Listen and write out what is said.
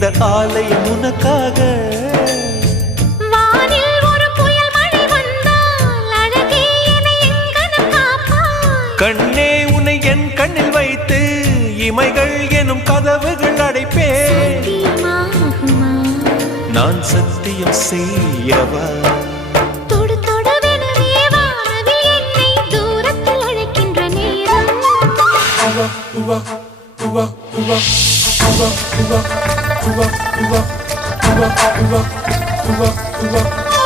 இந்த ஆலயம் உனக்காக. வானில் ஒரு புயல் மழை வந்தால் அழகே என்னை எங்கனம் காப்பாய். கண்ணே உன்னை என் கண்ணில் வைத்து இமைகள் எனும் கதவுகள் அடைப்பேன். சத்தியமாகுமா? நான் சத்தியம் செய்யவா? தொடு தொடுவெனவே வானவில் என்னை தூரத்தில் அழைக்கின்ற நேரம். Uva, uva, uva, uva, uva, uva, uva, uva.